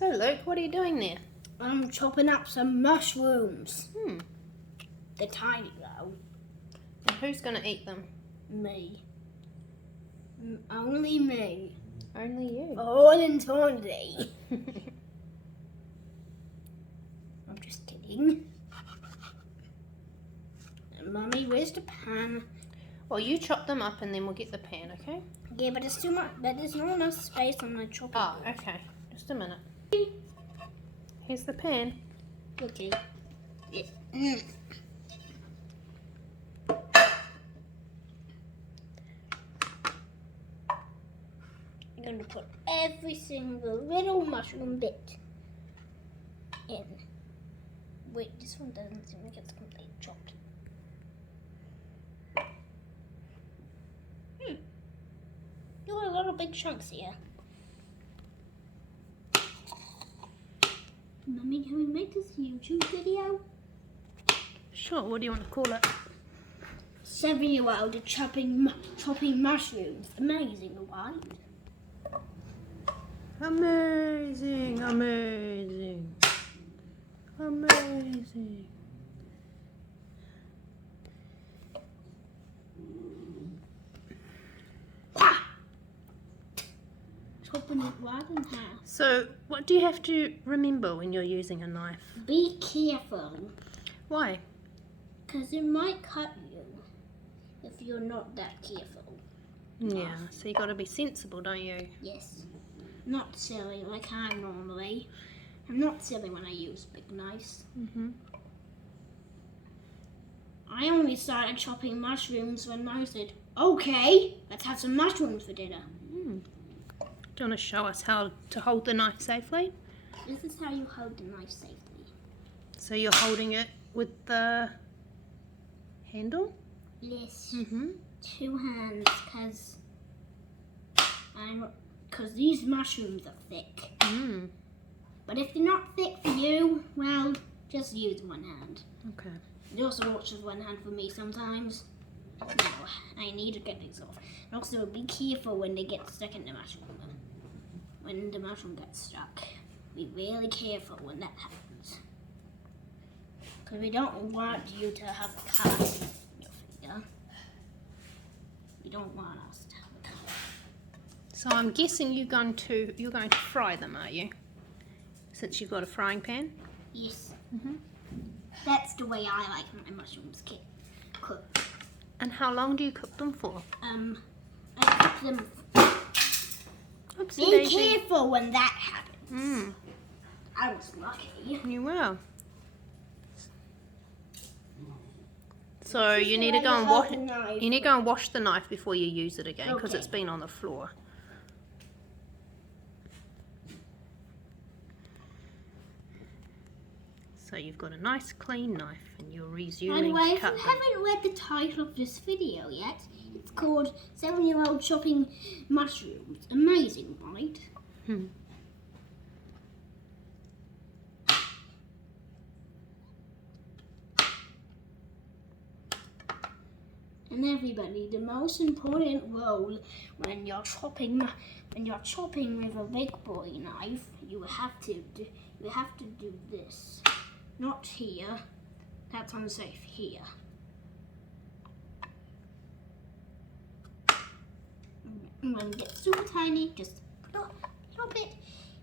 So Luke, what are you doing there? I'm chopping up some mushrooms. They're tiny though. And who's going to eat them? Me. Only me. Only you. For all eternity. I'm just kidding. And Mummy, where's the pan? Well, you chop them up and then we'll get the pan, okay? Yeah, but there's too much. There's not enough space on the chopping Oh, board. okay. Just a minute. Here's the pan. Okay. Yeah. I'm going to put every single little mushroom bit in. Wait, this one doesn't seem like it's completely chopped. You got a lot of big chunks here. Mummy, can we make this YouTube video? Sure, what do you want to call it? 7-year-old chopping mushrooms. Amazing, right? Amazing, amazing, amazing. Chopping it right in half. So, what do you have to remember when you're using a knife? Be careful, Why? because it might cut you if you're not that careful. Yeah, so you got to be sensible, don't you? Yes. Not silly like I normally. I'm not silly when I use big knives. I only started chopping mushrooms when Mo said, okay, let's have some mushrooms for dinner. Do you want to show us how to hold the knife safely? This is how you hold the knife safely. So you're holding it with the handle? Yes. 2 hands, because these mushrooms are thick. But if they're not thick for you, well, just use one hand. Okay. It also works with one hand for me sometimes. Now, I need to get these off. And also, be careful when they get stuck in the mushroom. When the mushroom gets stuck, be really careful when that happens. Because we don't want you to have a cut in your finger. We don't want us to have a cut. So I'm guessing you're going to fry them, are you? Since you've got a frying pan? Yes. That's the way I like my mushrooms cooked. And how long do you cook them for? I cook them. Oopsie Be daisy. careful when that happens. I was lucky. You will. So you need to go and wash. You need to go and wash the knife before you use it again because it's been on the floor. So you've got a nice clean knife and you're By the resuming way, to if cut you them. haven't read the title of this video yet, it's called 7-Year-Old Chopping Mushrooms. Amazing, right? And everybody, the most important role when you're chopping with a big boy knife, you have to do this. Not here. That's unsafe. Here. And when it gets super tiny, just chop it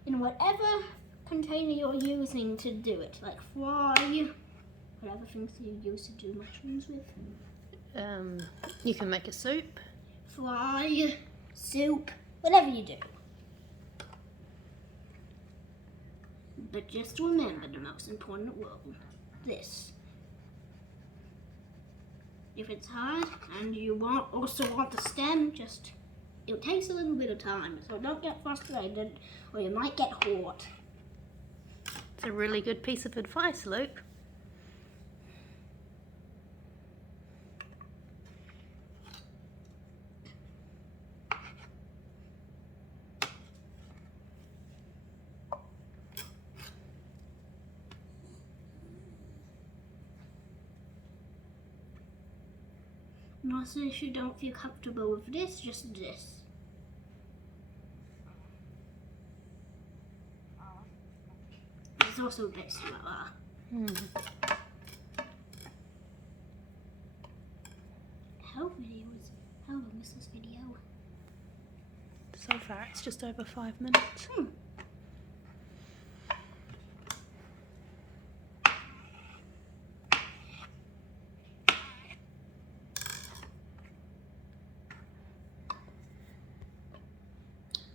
in whatever container you're using to do it, like fry, whatever things you use to do mushrooms with. You can make a soup. Fry, soup, whatever you do. But just remember the most important rule. This. If it's hard and you also want the stem, it takes a little bit of time, so don't get frustrated or you might get hurt. It's a really good piece of advice, Luke. And also, if you don't feel comfortable with this, just this. it's also a bit slower. How long is this video? So far it's just over 5 minutes.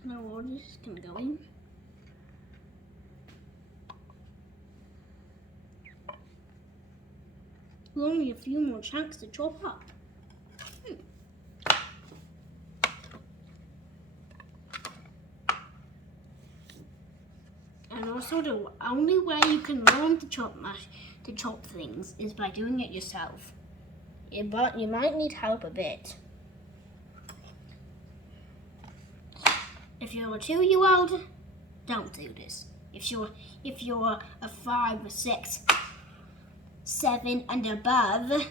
No, we're just gonna go in. Only a few more chunks to chop up. And also, the only way you can learn to chop things is by doing it yourself. But you might need help a bit. If you're a 2-year-old, don't do this. If you're a 5 or 6, 7 and above,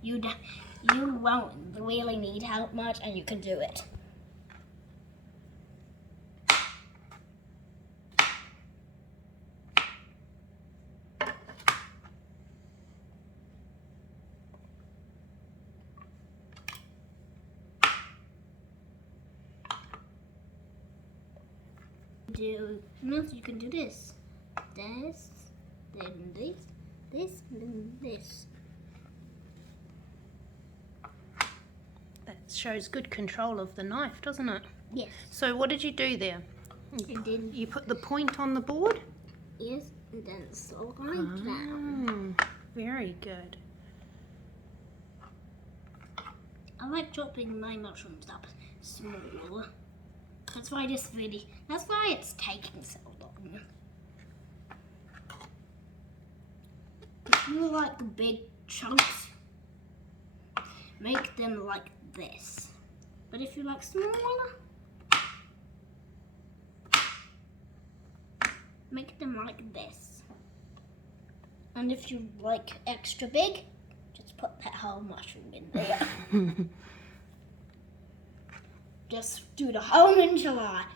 you won't really need help much, and you can do it. You can do this, then this, and then this. That shows good control of the knife, doesn't it? Yes. So what did you do there? And then You put the point on the board? yes, and then slide down. Very good. I like chopping my mushrooms up small. That's why it's taking so long. If you like big chunks, make them like this. But if you like smaller, make them like this. And if you like extra big, just put that whole mushroom in there. Just do the whole enchilada.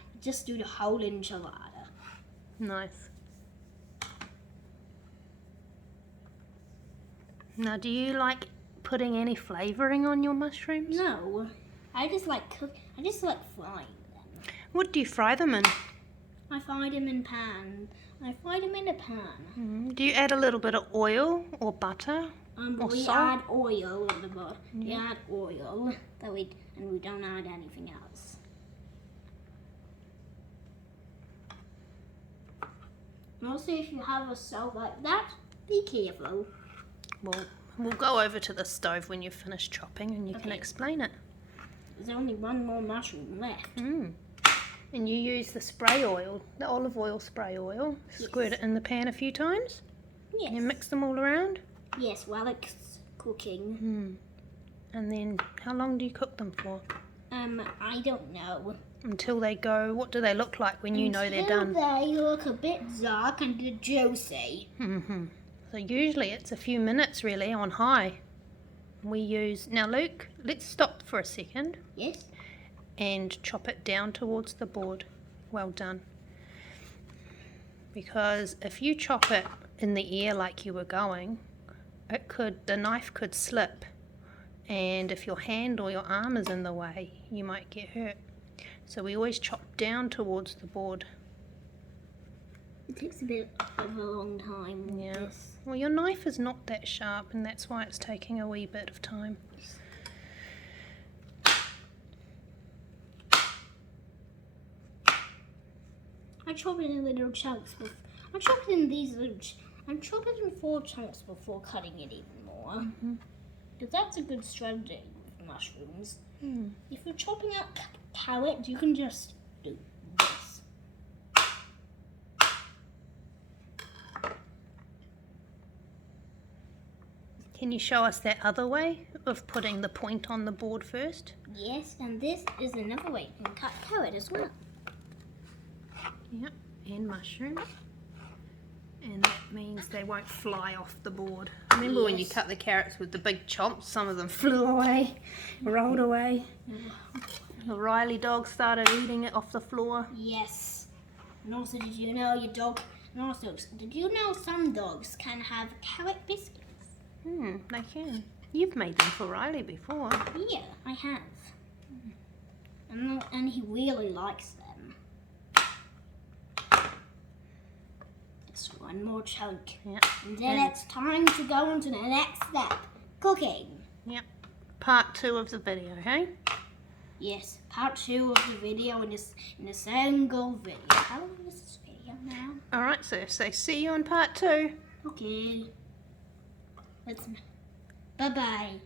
Nice. Now, do you like putting any flavouring on your mushrooms? No, I just like frying them. What do you fry them in? I fry them in pan. I fry them in a pan. Do you add a little bit of oil or butter? Or We salt? add oil at the bottom. We add oil, and we don't add anything else. And also, if you have a stove like that, be careful. Well, we'll go over to the stove when you've finished chopping and you can Okay. explain it. There's only one more mushroom left. And you use the spray oil, the olive oil spray oil. Squirt it in the pan a few times. Yes. And you mix them all around. Yes, while it's cooking. And then how long do you cook them for? I don't know. Until they go, what do they look like when you know they're done? They look a bit dark and juicy. So usually it's a few minutes really on high. We use, now Luke, let's stop for a second Yes. and chop it down towards the board. Well done. Because if you chop it in the air like you were going, the knife could slip, and if your hand or your arm is in the way, you might get hurt. So we always chop down towards the board. It takes a bit of a long time with Yeah. this. Well, your knife is not that sharp, and that's why it's taking a wee bit of time. I chop it in little chunks. I chop it in these little. I chop it in 4 chunks before cutting it even more. Because that's a good strategy with mushrooms. If you're chopping up carrot, you can just do this. Can you show us that other way of putting the point on the board first? Yes, and this is another way you can cut carrot as well. Yep, and mushrooms. And that means they won't fly off the board. Remember when you Yes. cut the carrots with the big chomps, some of them flew away, rolled away. The Riley dog started eating it off the floor. Yes. And also, did you know your dog And also, did you know some dogs can have carrot biscuits? They can. You've made them for Riley before. Yeah, I have. And he really likes them. Just one more chunk. Yeah. And then it's time to go on to the next step. Cooking. Yep. Part 2 of the video, hey? Yes, part 2 of the video in the single video. How long is this video now? Alright, so say see you on part 2. Okay. Bye-bye.